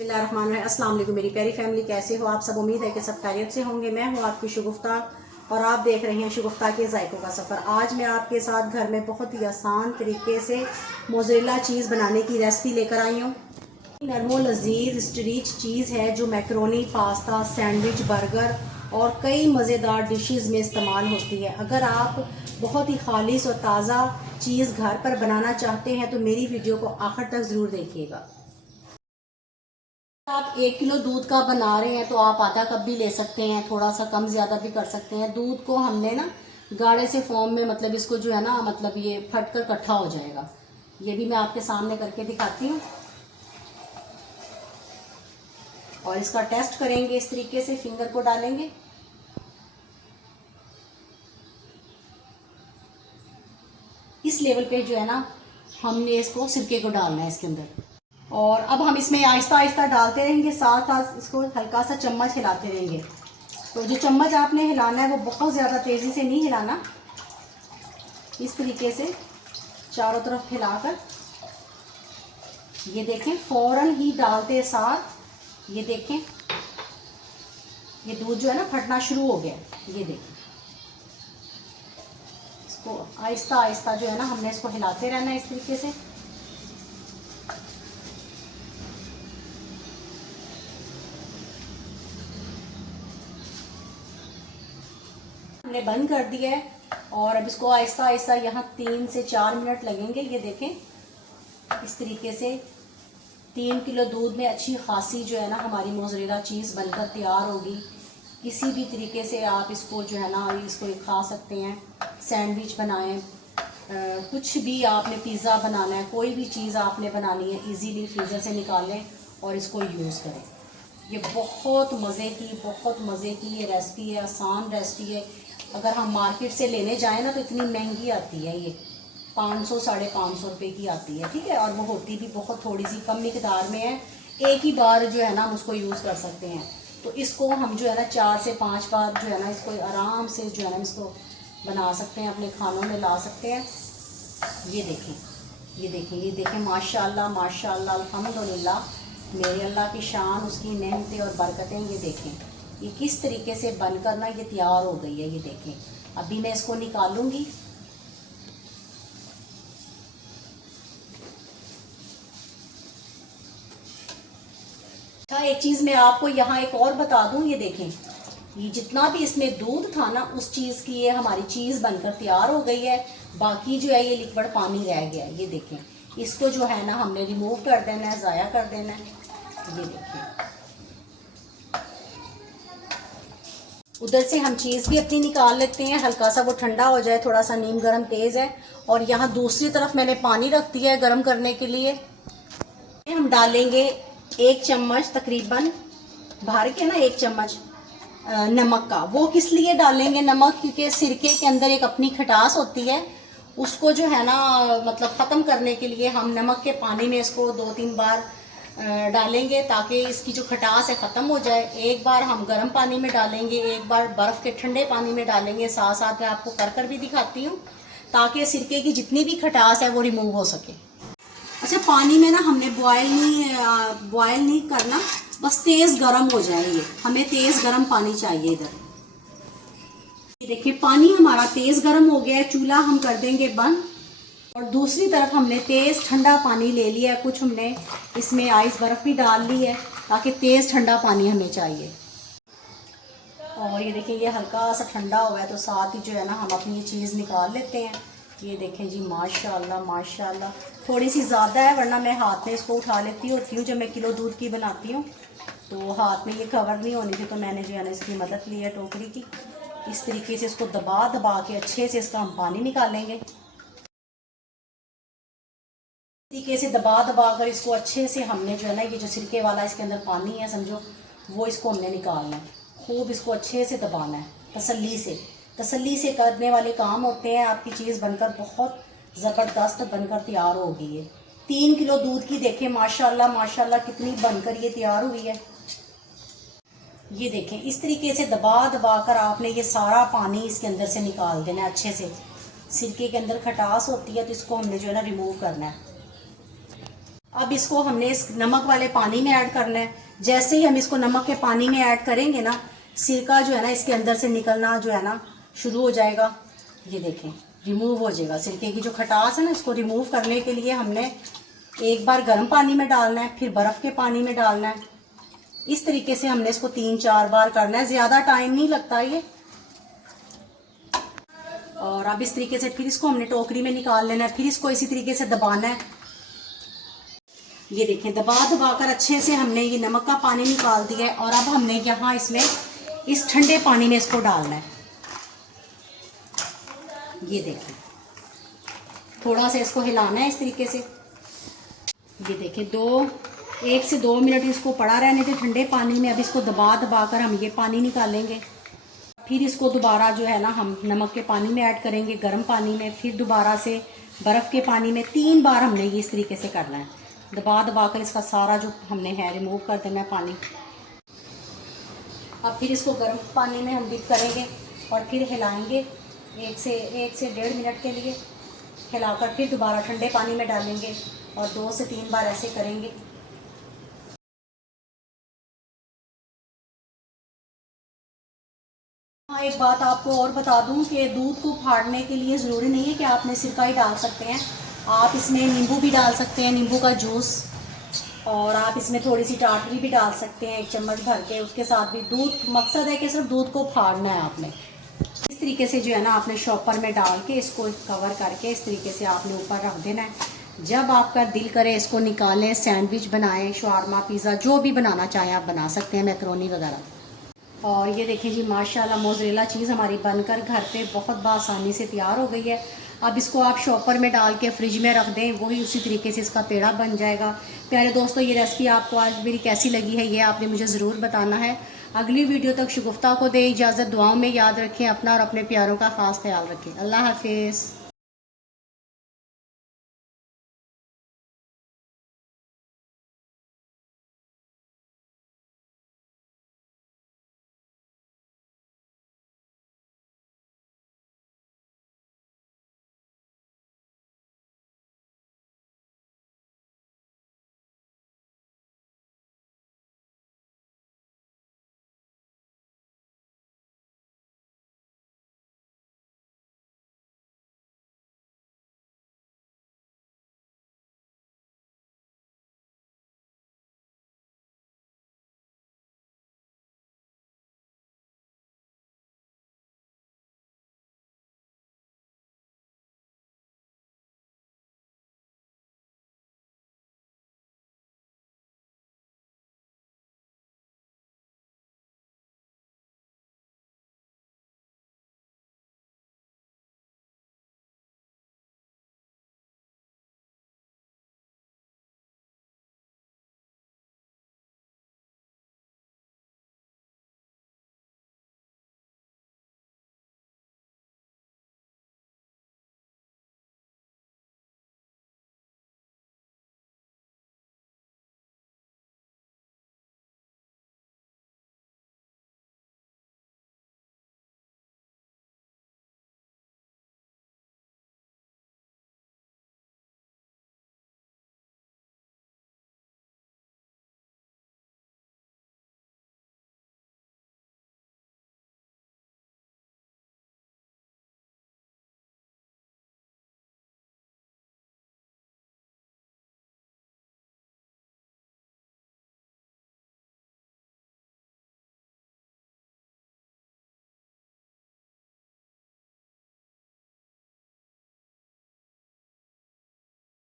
अस्सलाम वालेकुम मेरी प्यारी फैमिली, कैसे हो आप सब। उम्मीद है कि सब खैरियत से होंगे। मैं हूँ आपकी शगुफ्ता और आप देख रहे हैं शगुफ्ता के जायकों का सफ़र। आज मैं आपके साथ घर में बहुत ही आसान तरीके से मोज़रेला चीज़ बनाने की रेसिपी लेकर आई हूँ। नरमो लजीज स्ट्रीच चीज़ है जो मैक्रोनी, पास्ता, सैंडविच, बर्गर और कई मज़ेदार डिशेस में इस्तेमाल होती है। अगर आप बहुत ही खालिश और ताज़ा चीज़ घर पर बनाना चाहते हैं तो मेरी वीडियो को आखिर तक ज़रूर देखिएगा। आप 1 किलो दूध का बना रहे हैं तो आप आधा कप भी ले सकते हैं, थोड़ा सा कम ज़्यादा भी कर सकते हैं। दूध को हमने ना गाढ़े से फॉर्म में, मतलब इसको जो है ना, मतलब ये फट कर इकट्ठा हो जाएगा। ये भी मैं आपके सामने करके दिखाती हूँ और इसका टेस्ट करेंगे। इस तरीके से फिंगर को डालेंगे, इस लेवल पे जो है ना हमने इसको सिरके को डालना है इसके अंदर। और अब हम इसमें आहिस्ता आहिस्ता डालते रहेंगे, साथ साथ इसको हल्का सा चम्मच हिलाते रहेंगे। तो जो चम्मच आपने हिलाना है वो बहुत ज़्यादा तेज़ी से नहीं हिलाना, इस तरीके से चारों तरफ हिलाकर। ये देखें, फ़ौरन ही डालते साथ ये देखें ये दूध जो है ना फटना शुरू हो गया। ये देखें, इसको आहिस्ता आहिस्ता जो है ना हमने इसको हिलाते रहना है इस तरीके से। हमने बंद कर दिया है और अब इसको आहिस्ता आहिस्ता यहाँ 3 से 4 मिनट लगेंगे। ये देखें, इस तरीके से 3 किलो दूध में अच्छी खासी जो है ना हमारी मोज़रेला चीज़ बनकर तैयार होगी। किसी भी तरीके से आप इसको जो है ना इसको खा सकते हैं। सैंडविच बनाएं, कुछ भी आपने पिज़्ज़ा बनाना है, कोई भी चीज़ आपने बनानी है, इजीली फ्रीज़र से निकालें और इसको यूज़ करें। ये बहुत मज़े की ये रेसिपी है, आसान रेसिपी है। अगर हम मार्केट से लेने जाएं ना तो इतनी महंगी आती है, ये 500 साढ़े 500 रुपये की आती है, ठीक है। और वो होती भी बहुत थोड़ी सी कम मिकदार में है। एक ही बार जो है ना हम उसको यूज़ कर सकते हैं। तो इसको हम जो है ना 4 से 5 बार जो है ना इसको आराम से जो है ना इसको बना सकते हैं, अपने खानों में ला सकते हैं। ये देखें माशाल्लाह माशाल्लाह, अल्हम्दुलिल्लाह, मेरे अल्लाह की शान, उसकी नेमतें और बरकतें। ये देखें ये किस तरीके से बनकर ना ये तैयार हो गई है। ये देखें, अभी मैं इसको निकालूंगी। अच्छा, एक चीज़ मैं आपको यहाँ एक और बता दूँ। ये देखें, ये जितना भी इसमें दूध था ना उस चीज़ की ये हमारी चीज़ बनकर तैयार हो गई है। बाकी जो है ये लिक्विड पानी रह गया है। ये देखें, इसको जो है ना हमने रिमूव कर देना है, ज़ाया कर देना है। ये देखें, उधर से हम चीज़ भी अपनी निकाल लेते हैं, हल्का सा वो ठंडा हो जाए। थोड़ा सा नीम गर्म तेज़ है और यहाँ दूसरी तरफ मैंने पानी रख दिया है गर्म करने के लिए। हम डालेंगे 1 चम्मच तकरीबन भर के ना 1 चम्मच नमक का। वो किस लिए डालेंगे नमक, क्योंकि सिरके के अंदर एक अपनी खटास होती है, उसको जो है ना मतलब ख़त्म करने के लिए हम नमक के पानी में इसको 2-3 बार डालेंगे ताकि इसकी जो खटास है ख़त्म हो जाए। एक बार हम गर्म पानी में डालेंगे, एक बार बर्फ़ के ठंडे पानी में डालेंगे। साथ साथ मैं आपको कर भी दिखाती हूँ ताकि सिरके की जितनी भी खटास है वो रिमूव हो सके। अच्छा, पानी में ना हमने बॉयल नहीं करना, बस तेज़ गर्म हो जाए। ये हमें तेज़ गर्म पानी चाहिए। इधर ये देखिए, पानी हमारा तेज़ गर्म हो गया है। चूल्हा हम कर देंगे बंद और दूसरी तरफ हमने तेज़ ठंडा पानी ले लिया है। कुछ हमने इसमें आइस बर्फ़ भी डाल ली है ताकि तेज़ ठंडा पानी हमें चाहिए। और ये देखिए, ये हल्का सा ठंडा हुआ है तो साथ ही जो है ना हम अपनी ये चीज़ निकाल लेते हैं। ये देखें जी, माशाल्लाह माशाल्लाह, थोड़ी सी ज़्यादा है वरना मैं हाथ में इसको उठा लेती होती हूँ। जब मैं किलो दूध की बनाती हूँ तो हाथ में ये कवर नहीं होनी थी, तो मैंने जो है ना इसकी मदद ली है टोकरी की। इस तरीके से इसको दबा दबा के अच्छे से इसका हम पानी निकालेंगे। तरीके से दबा दबा कर इसको अच्छे से हमने जो है ना ये जो सिरके वाला इसके अंदर पानी है समझो, वो इसको हमने निकालना है। खूब इसको अच्छे से दबाना है, तसल्ली से करने वाले काम होते हैं। आपकी चीज़ बनकर बहुत ज़बरदस्त बनकर तैयार हो गई है। 3 किलो दूध की देखें माशाल्लाह माशाल्लाह कितनी बनकर ये तैयार हुई है। ये देखें, इस तरीके से दबा दबा कर आपने ये सारा पानी इसके अंदर से निकाल देना है अच्छे से। सिरके के अंदर खटास होती है तो इसको हमने जो है ना रिमूव करना है। अब इसको हमने इस नमक वाले पानी में ऐड करना है। जैसे ही हम इसको नमक के पानी में ऐड करेंगे ना, सिरका जो है ना इसके अंदर से निकलना जो है ना शुरू हो जाएगा। ये देखें, रिमूव हो जाएगा। सिरके की जो खटास है ना, इसको रिमूव करने के लिए हमने एक बार गर्म पानी में डालना है, फिर बर्फ़ के पानी में डालना है। इस तरीके से हमने इसको 3-4 बार करना है, ज़्यादा टाइम नहीं लगता ये। और अब इस तरीके से फिर इसको हमने टोकरी में निकाल लेना है, फिर इसको इसी तरीके से दबाना है। ये देखें, दबा दबा कर अच्छे से हमने ये नमक का पानी निकाल दिया है। और अब हमने यहाँ इसमें इस ठंडे पानी में इसको डालना है। ये देखें, थोड़ा सा इसको हिलाना है इस तरीके से। ये देखें, 1 से 2 मिनट इसको पड़ा रहने थे ठंडे पानी में। अब इसको दबा दबा कर हम ये पानी निकालेंगे। फिर इसको दोबारा जो है ना हम नमक के पानी में ऐड करेंगे, गर्म पानी में, फिर दोबारा से बर्फ़ के पानी में। 3 बार हमने ये इस तरीके से करना है। दबा दबा कर इसका सारा जो हमने है रिमूव कर देना है पानी। अब फिर इसको गर्म पानी में हम डिप करेंगे और फिर हिलाएंगे 1 से 1.5 मिनट के लिए। हिलाकर फिर दोबारा ठंडे पानी में डालेंगे और 2 से 3 बार ऐसे करेंगे। हाँ, एक बात आपको और बता दूं कि दूध को फाड़ने के लिए ज़रूरी नहीं है कि आपने सिरका ही डाल सकते हैं। आप इसमें नींबू भी डाल सकते हैं, नींबू का जूस। और आप इसमें थोड़ी सी टाटरी भी डाल सकते हैं, 1 चम्मच भर के। उसके साथ भी दूध, मकसद है कि सिर्फ दूध को फाड़ना है आपने। इस तरीके से जो है ना आपने शॉपर में डाल के इसको कवर करके इस तरीके से आपने ऊपर रख देना है। जब आपका दिल करे इसको निकालें, सैंडविच बनाएं, शवारमा, पिज़्ज़ा, जो भी बनाना चाहें आप बना सकते हैं, मैकरोनी वगैरह। और ये देखें जी, माशाल्लाह मोज़रेला चीज़ हमारी बनकर घर पे बहुत बआसानी से तैयार हो गई है। अब इसको आप शॉपर में डाल के फ्रिज में रख दें, वही उसी तरीके से इसका पेड़ा बन जाएगा। प्यारे दोस्तों, ये रेसिपी आपको आज मेरी कैसी लगी है ये आपने मुझे ज़रूर बताना है। अगली वीडियो तक शगुफ्ता को दे इजाज़त। दुआओं में याद रखें अपना और अपने प्यारों का ख़ास ख्याल रखें। अल्लाह हाफिज़।